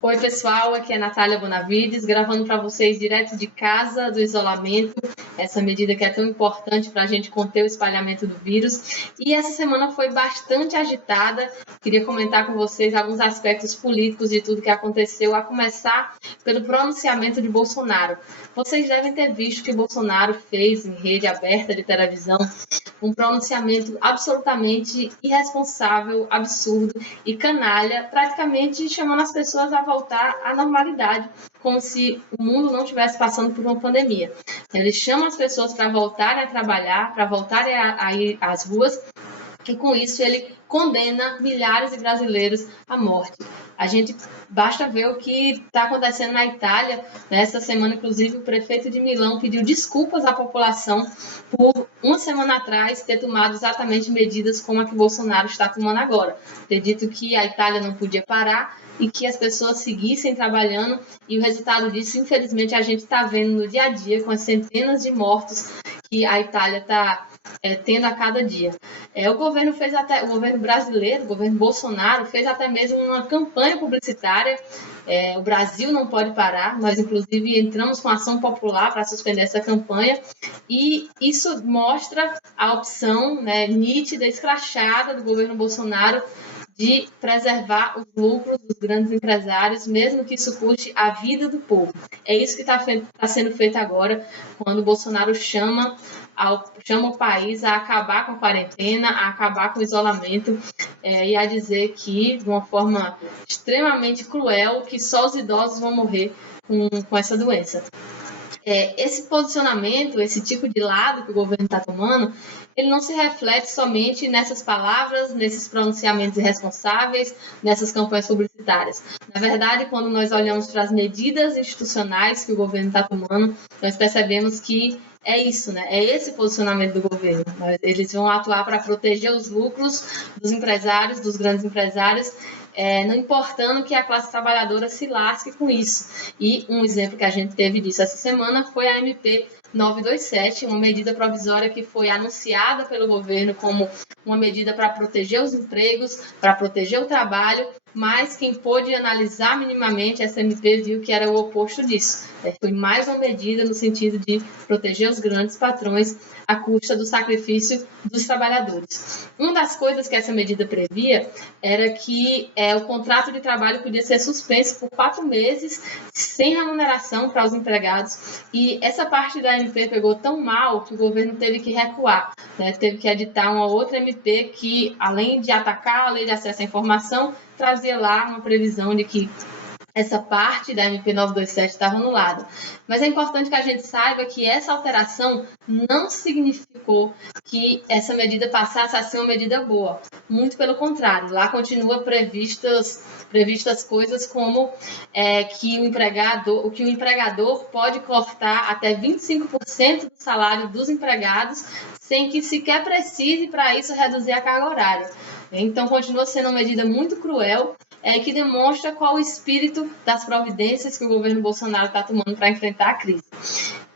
Oi, pessoal, aqui é a Natália Bonavides, gravando para vocês direto de casa, do isolamento, essa medida que é tão importante para a gente conter o espalhamento do vírus. E essa semana foi bastante agitada, queria comentar com vocês alguns aspectos políticos de tudo que aconteceu, a começar pelo pronunciamento de Bolsonaro. Vocês devem ter visto que Bolsonaro fez em rede aberta de televisão um pronunciamento absolutamente irresponsável, absurdo e canalha, praticamente chamando as pessoas a voltar à normalidade, como se o mundo não estivesse passando por uma pandemia. Ele chama as pessoas para voltarem a trabalhar, para voltarem a ir às ruas, e com isso ele condena milhares de brasileiros à morte. Basta ver o que está acontecendo na Itália. Nessa semana, inclusive, o prefeito de Milão pediu desculpas à população por uma semana atrás ter tomado exatamente medidas como a que Bolsonaro está tomando agora. Ter dito que a Itália não podia parar e que as pessoas seguissem trabalhando, e o resultado disso, infelizmente, a gente está vendo no dia a dia, com as centenas de mortos que a Itália está tendo a cada dia. O governo brasileiro, o governo Bolsonaro, fez até mesmo uma campanha publicitária. O Brasil não pode parar. Nós, inclusive, entramos com ação popular para suspender essa campanha, e isso mostra a opção nítida, escrachada do governo Bolsonaro de preservar os lucros dos grandes empresários, mesmo que isso custe a vida do povo. É isso que está sendo feito agora, quando o Bolsonaro chama o país a acabar com a quarentena, a acabar com o isolamento, e a dizer que, de uma forma extremamente cruel, que só os idosos vão morrer com essa doença. Esse posicionamento, esse tipo de lado que o governo está tomando, ele não se reflete somente nessas palavras, nesses pronunciamentos irresponsáveis, nessas campanhas publicitárias. Na verdade, quando nós olhamos para as medidas institucionais que o governo está tomando, nós percebemos que é isso, é esse posicionamento do governo. Eles vão atuar para proteger os lucros dos empresários, dos grandes empresários, não importando que a classe trabalhadora se lasque com isso. E um exemplo que a gente teve disso essa semana foi a MP 927, uma medida provisória que foi anunciada pelo governo como uma medida para proteger os empregos, para proteger o trabalho, mas quem pôde analisar minimamente essa MP viu que era o oposto disso. Foi mais uma medida no sentido de proteger os grandes patrões à custa do sacrifício dos trabalhadores. Uma das coisas que essa medida previa era que o contrato de trabalho podia ser suspenso por 4 meses sem remuneração para os empregados, e essa parte da MP pegou tão mal que o governo teve que recuar, teve que editar uma outra MP que, além de atacar a lei de acesso à informação, trazia lá uma previsão de que essa parte da MP 927 estava anulada. Mas é importante que a gente saiba que essa alteração não significou que essa medida passasse a ser uma medida boa. Muito pelo contrário, lá continua previstas coisas como que o empregador pode cortar até 25% do salário dos empregados sem que sequer precise, para isso, reduzir a carga horária. Então, continua sendo uma medida muito cruel, que demonstra qual o espírito das providências que o governo Bolsonaro está tomando para enfrentar a crise.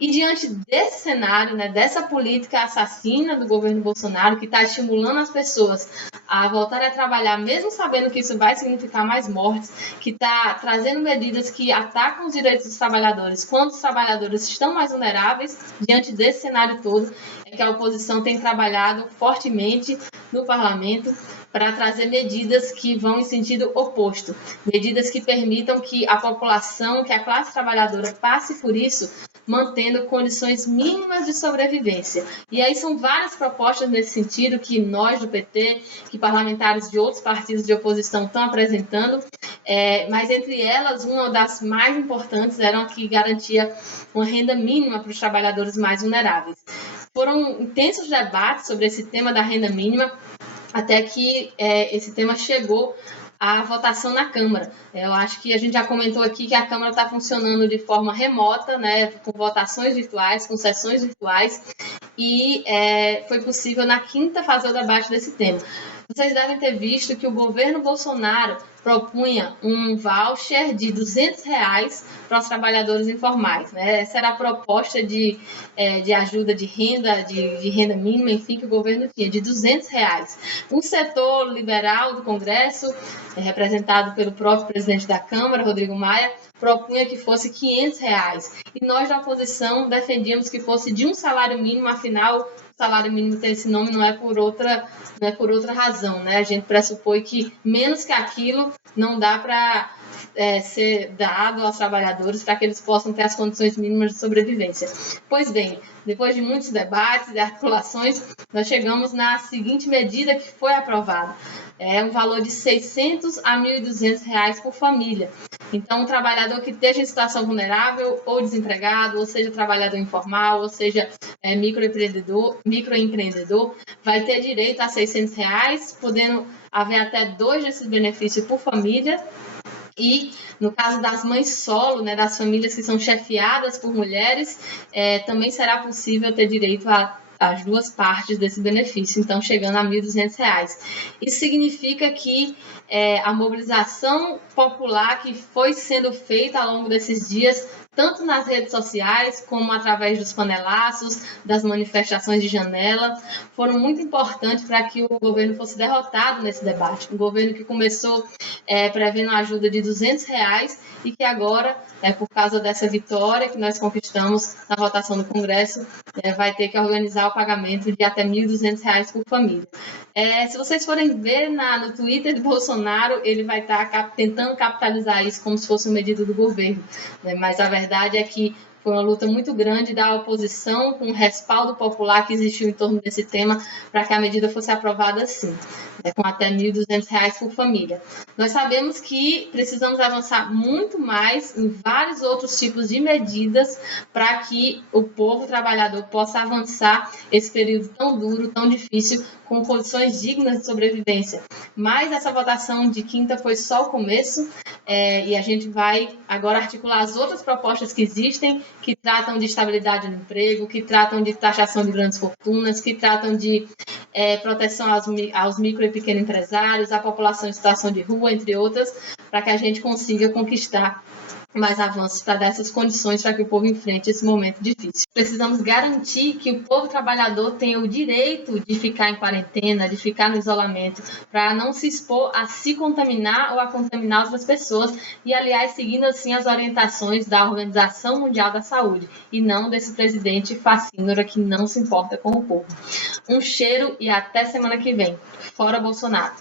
E diante desse cenário, dessa política assassina do governo Bolsonaro, que está estimulando as pessoas a voltarem a trabalhar, mesmo sabendo que isso vai significar mais mortes, que está trazendo medidas que atacam os direitos dos trabalhadores, quando os trabalhadores estão mais vulneráveis, diante desse cenário todo, é que a oposição tem trabalhado fortemente no parlamento para trazer medidas que vão em sentido oposto, medidas que permitam que a população, que a classe trabalhadora passe por isso, mantendo condições mínimas de sobrevivência. E aí são várias propostas nesse sentido que nós do PT, que parlamentares de outros partidos de oposição estão apresentando, mas entre elas, uma das mais importantes era a que garantia uma renda mínima para os trabalhadores mais vulneráveis. Foram intensos debates sobre esse tema da renda mínima, até que esse tema chegou à votação na Câmara. Eu acho que a gente já comentou aqui que a Câmara está funcionando de forma remota, com votações virtuais, com sessões virtuais, e foi possível na quinta fazer o debate desse tema. Vocês devem ter visto que o governo Bolsonaro propunha um voucher de R$ 200 para os trabalhadores informais, né? Essa era a proposta de ajuda de renda mínima, enfim, que o governo tinha, de R$ 200. Um setor liberal do Congresso, representado pelo próprio presidente da Câmara, Rodrigo Maia, propunha que fosse R$ 500. E nós, da oposição, defendíamos que fosse de um salário mínimo, afinal, o salário mínimo tem esse nome não é por outra razão, né? A gente pressupõe que menos que aquilo não dá para ser dado aos trabalhadores para que eles possam ter as condições mínimas de sobrevivência. Pois bem, depois de muitos debates e articulações, nós chegamos na seguinte medida que foi aprovada. É um valor de R$600 a R$1.200 por família. Então, um trabalhador que esteja em situação vulnerável, ou desempregado, ou seja, trabalhador informal, ou seja, microempreendedor, vai ter direito a R$600, podendo haver até 2 desses benefícios por família. E, no caso das mães solo, né, das famílias que são chefiadas por mulheres, também será possível ter direito às 2 partes desse benefício, então chegando a R$1.200. Isso significa que a mobilização popular que foi sendo feita ao longo desses dias, tanto nas redes sociais como através dos panelaços, das manifestações de janela, foram muito importantes para que o governo fosse derrotado nesse debate. Um governo que começou prevendo a ajuda de R$200 e que agora, por causa dessa vitória que nós conquistamos na votação do Congresso, vai ter que organizar o pagamento de até R$1.200 por família. Se vocês forem ver no Twitter de Bolsonaro, ele vai estar tentando capitalizar isso como se fosse uma medida do governo, né? Mas a verdade é que foi uma luta muito grande da oposição, com o respaldo popular que existiu em torno desse tema, para que a medida fosse aprovada assim, com até R$1.200 por família. Nós sabemos que precisamos avançar muito mais em vários outros tipos de medidas para que o povo trabalhador possa avançar esse período tão duro, tão difícil, com condições dignas de sobrevivência. Mas essa votação de quinta foi só o começo, e a gente vai agora articular as outras propostas que existem, que tratam de estabilidade no emprego, que tratam de taxação de grandes fortunas, que tratam de proteção aos micro e pequenos empresários, à população em situação de rua, entre outras, para que a gente consiga conquistar mais avanços para dar essas condições para que o povo enfrente esse momento difícil. Precisamos garantir que o povo trabalhador tenha o direito de ficar em quarentena, de ficar no isolamento, para não se expor a se contaminar ou a contaminar outras pessoas e, aliás, seguindo assim as orientações da Organização Mundial da Saúde e não desse presidente facínora que não se importa com o povo. Um cheiro e até semana que vem. Fora Bolsonaro!